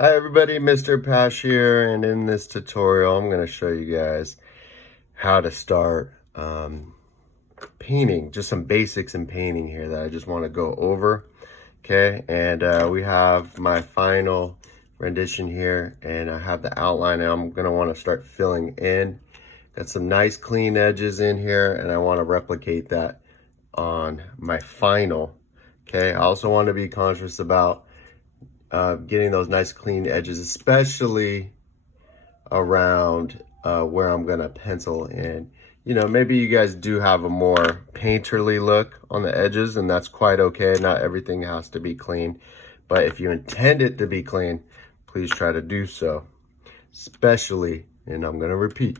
Hi everybody, Mr. Pash here, and in this tutorial I'm going to show you guys how to start painting, just some basics in painting here that I just want to go over. Okay, and we have my final rendition here, and I have the outline, and I'm going to want to start filling in. Got some nice clean edges in here, and I want to replicate that on my final. Okay, I also want to be conscious about getting those nice clean edges, especially around where I'm gonna pencil in. You know, maybe you guys do have a more painterly look on the edges, and that's quite okay. Not everything has to be clean, but if you intend it to be clean, please try to do so. Especially, and I'm gonna repeat,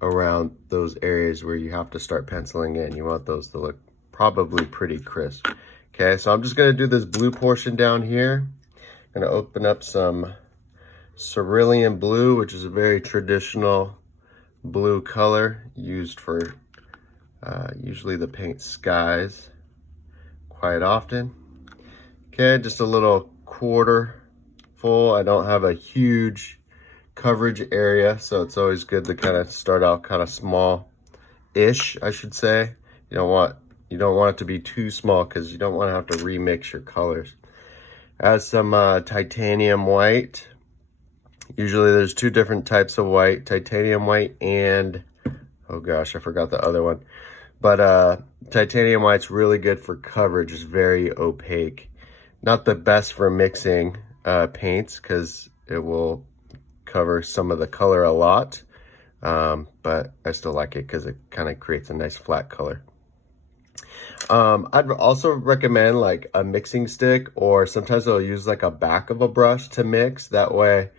around those areas where you have to start penciling in. You want those to look probably pretty crisp. Okay, so I'm just gonna do this blue portion down here. Gonna open up some cerulean blue, which is a very traditional blue color used for usually the paint skies quite often. Okay, just a little quarter full. I don't have a huge coverage area, so it's always good to kind of start out kind of small-ish, I should say. You don't want it to be too small because you don't want to have to remix your colors. Add some titanium white. Usually there's two different types of white, titanium white and, oh gosh, I forgot the other one. But titanium white's really good for coverage. It's very opaque. Not the best for mixing paints because it will cover some of the color a lot. But I still like it because it kind of creates a nice flat color. I'd also recommend like a mixing stick, or sometimes I'll use like a back of a brush to mix. That way,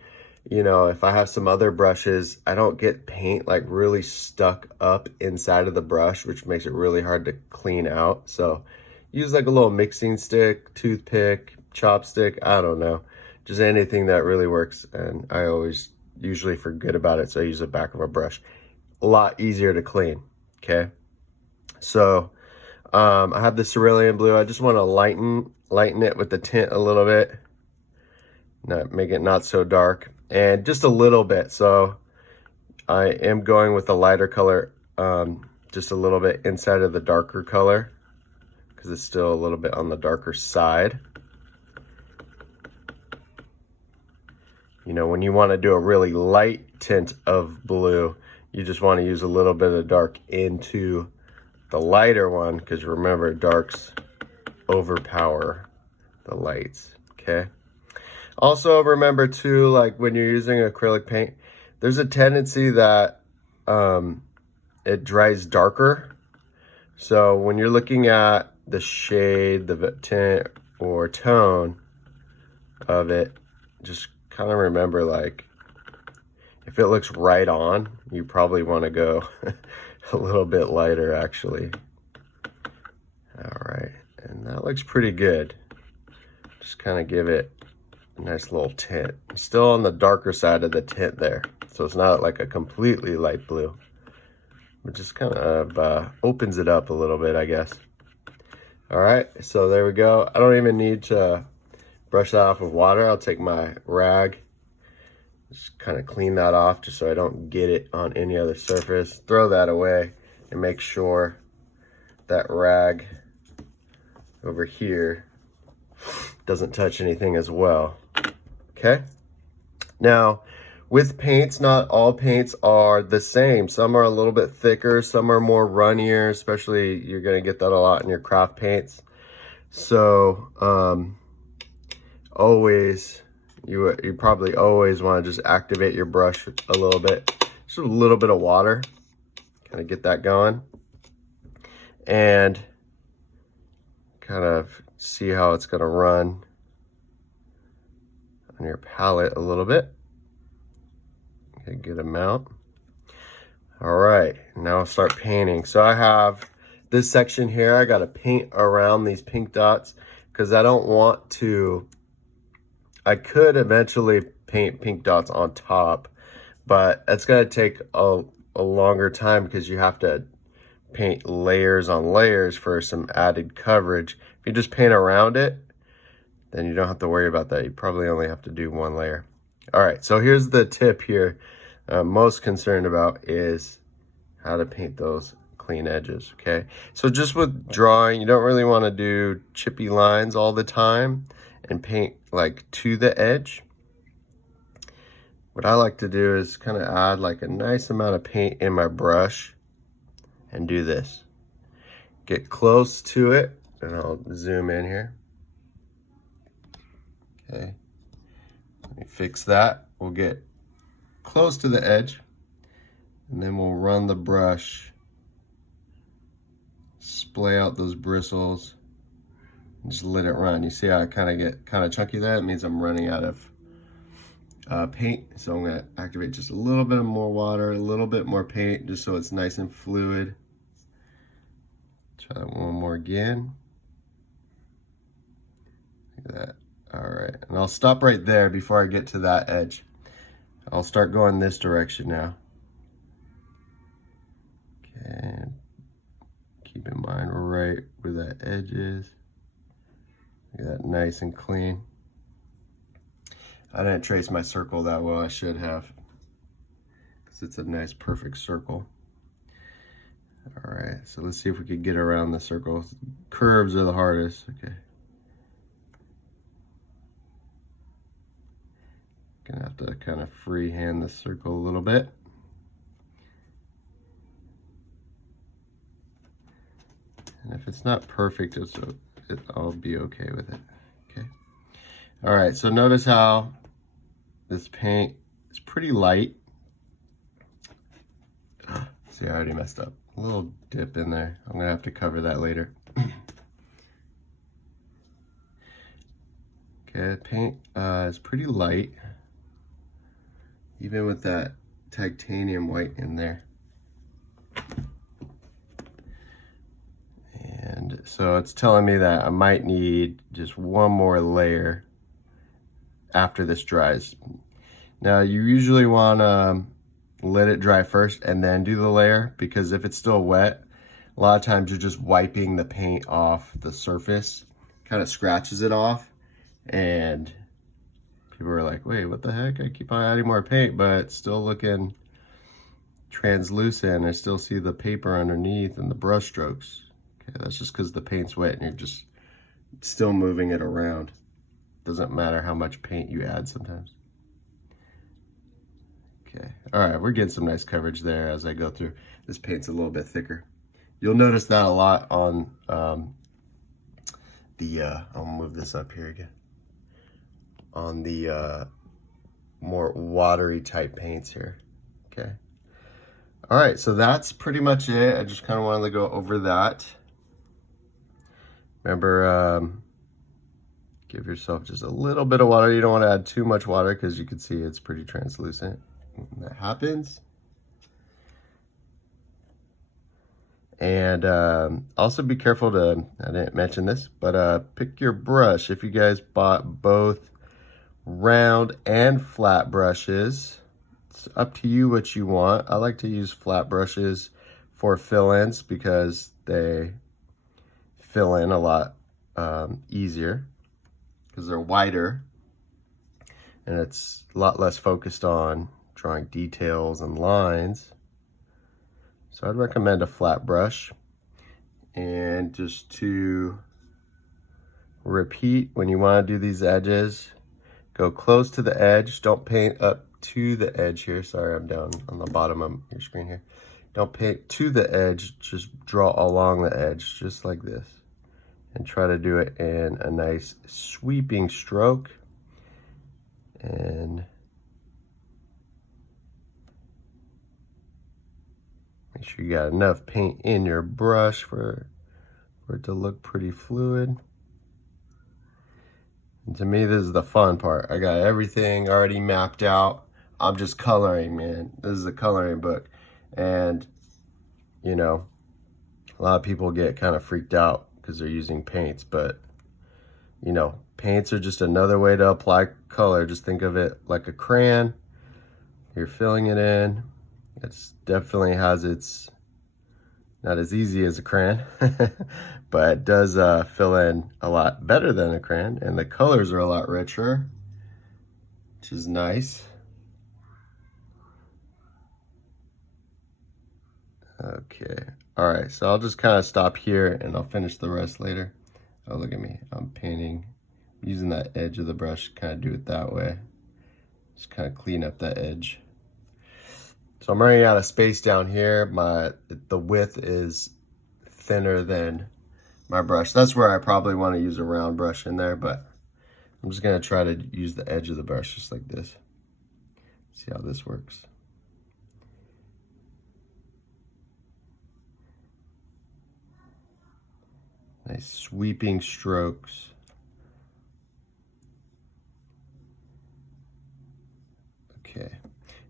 you know, if I have some other brushes, I don't get paint like really stuck up inside of the brush, which makes it really hard to clean out. So use like a little mixing stick, toothpick, chopstick, I don't know, just anything that really works. And I always usually forget about it, so I use the back of a brush. A lot easier to clean. Okay, so I have the cerulean blue. I just want to lighten it with the tint a little bit, make it not so dark, and just a little bit. So I am going with a lighter color, just a little bit inside of the darker color because it's still a little bit on the darker side. You know, when you want to do a really light tint of blue, you just want to use a little bit of dark into the lighter one, because remember, darks overpower the lights. Okay, also remember too, like when you're using acrylic paint, there's a tendency that it dries darker. So when you're looking at the shade, the tint or tone of it, just kind of remember, like, if it looks right on, you probably want to go a little bit lighter, actually. All right, and that looks pretty good. Just kind of give it a nice little tint. Still on the darker side of the tint there, so it's not like a completely light blue, but just kind of opens it up a little bit, I guess. All right, so there we go. I don't even need to brush that off with water. I'll take my rag, just kind of clean that off just so I don't get it on any other surface. Throw that away and make sure that rag over here doesn't touch anything as well. Okay, now with paints, not all paints are the same. Some are a little bit thicker, some are more runnier, especially you're going to get that a lot in your craft paints. So always, you probably always want to just activate your brush a little bit, just a little bit of water, kind of get that going, and kind of see how it's going to run on your palette a little bit. Get a good amount. All right, now I'll start painting. So I have this section here. I got to paint around these pink dots because I don't want to. I could eventually paint pink dots on top, but it's going to take a longer time because you have to paint layers on layers for some added coverage. If you just paint around it, then you don't have to worry about that. You probably only have to do one layer. All right, so here's the tip here I'm most concerned about is how to paint those clean edges, okay? So just with drawing, you don't really want to do chippy lines all the time and paint like to the edge. What I like to do is kind of add like a nice amount of paint in my brush and do this. Get close to it, and I'll zoom in here. Okay, let me fix that. We'll get close to the edge, and then we'll run the brush, splay out those bristles, and just let it run. You see how I kind of get kind of chunky there? It means I'm running out of paint, so I'm going to activate just a little bit more water, a little bit more paint, just so it's nice and fluid. Try that one more again. Like that. All right, and I'll stop right there before I get to that edge. I'll start going this direction now. Okay, keep in mind right where that edge is. Get that nice and clean. I didn't trace my circle that well. I should have, because it's a nice perfect circle. All right, so let's see if we can get around the circle. Curves are the hardest. Okay. Gonna have to kind of freehand the circle a little bit. And if it's not perfect, I'll be okay with it. Okay. All right, so notice how this paint is pretty light. See, I already messed up. A little dip in there. I'm gonna have to cover that later. Okay, paint is pretty light, even with that titanium white in there. And so it's telling me that I might need just one more layer after this dries. Now you usually want to let it dry first and then do the layer, because if it's still wet, a lot of times you're just wiping the paint off the surface, kind of scratches it off, and people are like, wait, what the heck? I keep on adding more paint, but it's still looking translucent. I still see the paper underneath and the brush strokes. Okay, that's just because the paint's wet and you're just still moving it around. Doesn't matter how much paint you add sometimes. Okay, all right, we're getting some nice coverage there as I go through. This paint's a little bit thicker. You'll notice that a lot on I'll move this up here again. On the more watery type paints here, okay? All right, so that's pretty much it. I just kind of wanted to go over that. Remember, give yourself just a little bit of water. You don't want to add too much water because you can see it's pretty translucent. When that happens. And also be careful to, I didn't mention this, but pick your brush. If you guys bought both round and flat brushes, it's up to you what you want. I like to use flat brushes for fill-ins because they fill in a lot easier because they're wider and it's a lot less focused on drawing details and lines. So I'd recommend a flat brush. And just to repeat, when you want to do these edges, go close to the edge. Don't paint up to the edge here. Sorry, I'm down on the bottom of your screen here. Don't paint to the edge, just draw along the edge, just like this. And try to do it in a nice sweeping stroke. And make sure you got enough paint in your brush for it to look pretty fluid. And to me, this is the fun part. I got everything already mapped out. I'm just coloring, man. This is a coloring book. And, you know, a lot of people get kind of freaked out because they're using paints. But, you know, paints are just another way to apply color. Just think of it like a crayon. You're filling it in. It's definitely has its, not as easy as a crayon, but it does fill in a lot better than a crayon, and the colors are a lot richer. which is nice. Okay, all right, so I'll just kind of stop here and I'll finish the rest later. Oh, look at me, I'm painting, using that edge of the brush, kind of do it that way. Just kind of clean up that edge. So I'm running out of space down here. The width is thinner than my brush. That's where I probably want to use a round brush in there, but I'm just gonna try to use the edge of the brush just like this. See how this works. Nice sweeping strokes. Okay,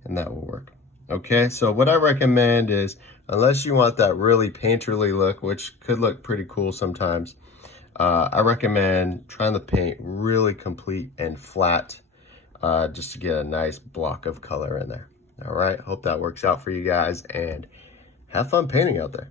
and that will work. Okay, so what I recommend is, unless you want that really painterly look, which could look pretty cool sometimes, I recommend trying to paint really complete and flat, just to get a nice block of color in there. All right, hope that works out for you guys, and have fun painting out there.